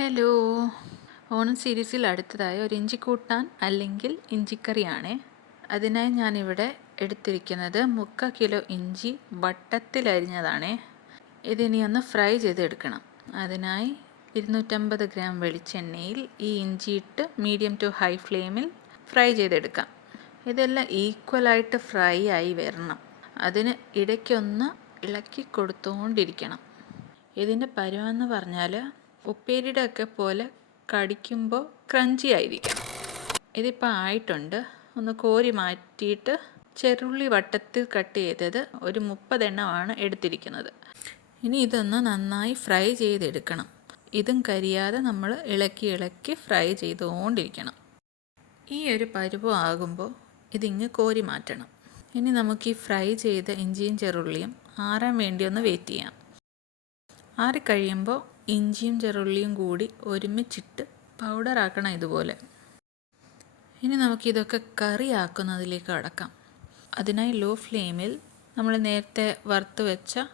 Hello. Onam സീരീസിൽ അടുത്തതായ ഒരു ഇഞ്ചിക്കൂട്ടാൻ അല്ലെങ്കിൽ ഇഞ്ചിക്കറിയാണേ. അതിനായി ഞാനിവിടെ എടുത്തിരിക്കുന്നത് 3/4 കിലോ ഇഞ്ചി വട്ടത്തിലരിഞ്ഞതാണേ. ഇതിനി ഒന്ന് ഫ്രൈ ചെയ്തെടുക്കണം. അതിനായി 250 ഗ്രാം വെളിച്ചെണ്ണയിൽ ഈ ഇഞ്ചിയിട്ട് മീഡിയം ടു ഹൈ ഫ്ലെയിമിൽ ഫ്രൈ ചെയ്തെടുക്കാം. ഇതെല്ലാം ഈക്വലായിട്ട് ഫ്രൈ ആയി വരണം. അതിന് ഇടയ്ക്കൊന്ന് ഇളക്കി കൊടുത്തുകൊണ്ടിരിക്കണം. ഇതിൻ്റെ പരുവമെന്ന് പറഞ്ഞാൽ ഉപ്പേരിയുടെ ഒക്കെ പോലെ കടിക്കുമ്പോൾ ക്രഞ്ചി ആയിരിക്കണം. ഇതിപ്പോൾ ആയിട്ടുണ്ട്. ഒന്ന് കോരി മാറ്റിയിട്ട് ചെറുള്ളി വട്ടത്തിൽ കട്ട് ചെയ്തത് ഒരു 30 എണ്ണമാണ് എടുത്തിരിക്കുന്നത്. ഇനി ഇതൊന്ന് നന്നായി ഫ്രൈ ചെയ്തെടുക്കണം. ഇതും കരിയാതെ നമ്മൾ ഇളക്കി ഫ്രൈ ചെയ്തുകൊണ്ടിരിക്കണം. ഈ ഒരു പരുവം ആകുമ്പോൾ ഇതിങ്ങ് കോരി മാറ്റണം. ഇനി നമുക്ക് ഈ ഫ്രൈ ചെയ്ത ഇഞ്ചിയും ചെറുള്ളിയും ആറാൻ വേണ്ടി ഒന്ന് വെയിറ്റ് ചെയ്യാം. ആറിക്കഴിയുമ്പോൾ ഇഞ്ചിയും ചെറുള്ളിയും കൂടി ഒരുമിച്ചിട്ട് പൗഡറാക്കണം ഇതുപോലെ. ഇനി നമുക്കിതൊക്കെ കറിയാക്കുന്നതിലേക്ക് കടക്കാം. അതിനായി ലോ ഫ്ലെയിമിൽ നമ്മൾ നേരത്തെ വറുത്ത് വെച്ച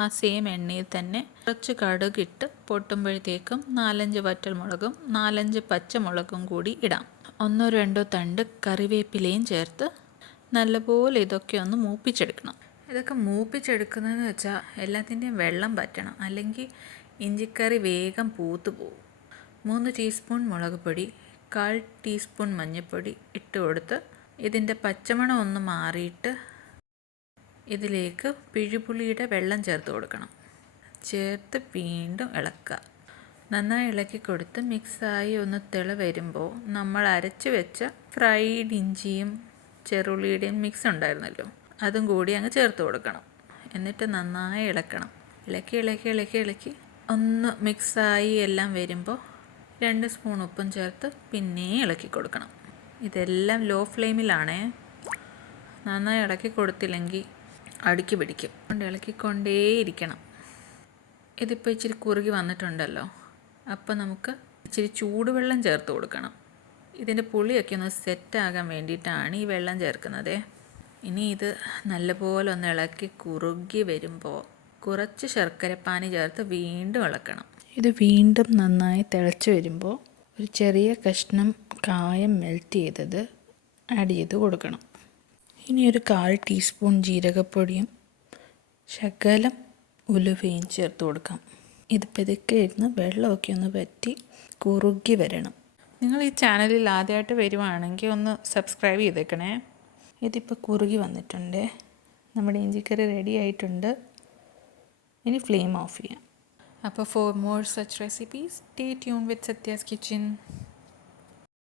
ആ സെയിം എണ്ണയിൽ തന്നെ കുറച്ച് കടുകിട്ട് പൊട്ടുമ്പോഴത്തേക്കും 4-5 വറ്റൽമുളകും 4-5 പച്ചമുളകും കൂടി ഇടാം. 1-2 തണ്ട് കറിവേപ്പിലയും ചേർത്ത് നല്ലപോലെ ഇതൊക്കെ ഒന്ന് മൂപ്പിച്ചെടുക്കണം. ഇതൊക്കെ മൂപ്പിച്ചെടുക്കുന്നതെന്ന് വെച്ചാൽ എല്ലാത്തിൻ്റെയും വെള്ളം പറ്റണം, അല്ലെങ്കിൽ ഇഞ്ചിക്കറി വേഗം പൂത്തു പോകും. 3 ടീസ്പൂൺ മുളക് പൊടി, 1/4 ടീസ്പൂൺ മഞ്ഞൾപ്പൊടി ഇട്ട് കൊടുത്ത് ഇതിൻ്റെ പച്ചമണം ഒന്ന് മാറിയിട്ട് ഇതിലേക്ക് പിഴുപുളിയുടെ വെള്ളം ചേർത്ത് കൊടുക്കണം. ചേർത്ത് വീണ്ടും ഇളക്കുക. നന്നായി ഇളക്കി കൊടുത്ത് മിക്സായി ഒന്ന് തിള വരുമ്പോൾ നമ്മൾ അരച്ച് വെച്ച ഫ്രൈഡ് ഇഞ്ചിയും ചെറുള്ളിയുടെയും മിക്സ് ഉണ്ടായിരുന്നല്ലോ, അതും കൂടി അങ്ങ് ചേർത്ത് കൊടുക്കണം. എന്നിട്ട് നന്നായി ഇളക്കണം. ഇളക്കി ഒന്ന് മിക്സായി എല്ലാം വരുമ്പോൾ 2 സ്പൂൺ ഉപ്പും ചേർത്ത് പിന്നെയും ഇളക്കി കൊടുക്കണം. ഇതെല്ലാം ലോ ഫ്ലെയിമിലാണേ. നന്നായി ഇളക്കി കൊടുത്തില്ലെങ്കിൽ അടുക്കി പിടിക്കും. കൊണ്ട് ഇളക്കിക്കൊണ്ടേയിരിക്കണം. ഇതിപ്പോൾ ഇച്ചിരി കുറുകി വന്നിട്ടുണ്ടല്ലോ, അപ്പോൾ നമുക്ക് ഇച്ചിരി ചൂടുവെള്ളം ചേർത്ത് കൊടുക്കണം. ഇതിൻ്റെ പുളിയൊക്കെ ഒന്ന് സെറ്റാകാൻ വേണ്ടിയിട്ടാണ് ഈ വെള്ളം ചേർക്കുന്നത്. ഇനി ഇത് നല്ലപോലെ ഒന്ന് ഇളക്കി കുറുകി വരുമ്പോൾ കുറച്ച് ശർക്കരപ്പാനി ചേർത്ത് വീണ്ടും ഇളക്കണം. ഇത് വീണ്ടും നന്നായി തിളച്ച് വരുമ്പോൾ ഒരു ചെറിയ കഷ്ണം കായം മെൽറ്റ് ചെയ്തത് ആഡ് ചെയ്ത് കൊടുക്കണം. ഇനി ഒരു 1/4 ടീസ്പൂൺ ജീരകപ്പൊടിയും ശകലം ഉലുവയും ചേർത്ത് കൊടുക്കാം. ഇത് പതുക്കെ ഇരുന്ന് വെള്ളമൊക്കെ ഒന്ന് വറ്റി കുറുകി വരണം. നിങ്ങൾ ഈ ചാനലിൽ ആദ്യമായിട്ട് വരുവാണെങ്കിൽ ഒന്ന് സബ്സ്ക്രൈബ് ചെയ്തേക്കണേ. ഇതിപ്പോൾ കുറുകി വന്നിട്ടുണ്ട്. നമ്മുടെ ഇഞ്ചിക്കറി റെഡി ആയിട്ടുണ്ട്. ഇനി ഫ്ലെയിം ഓഫ് ചെയ്യാം. അപ്പോൾ for more such recipes stay tune with Sathya's kitchen.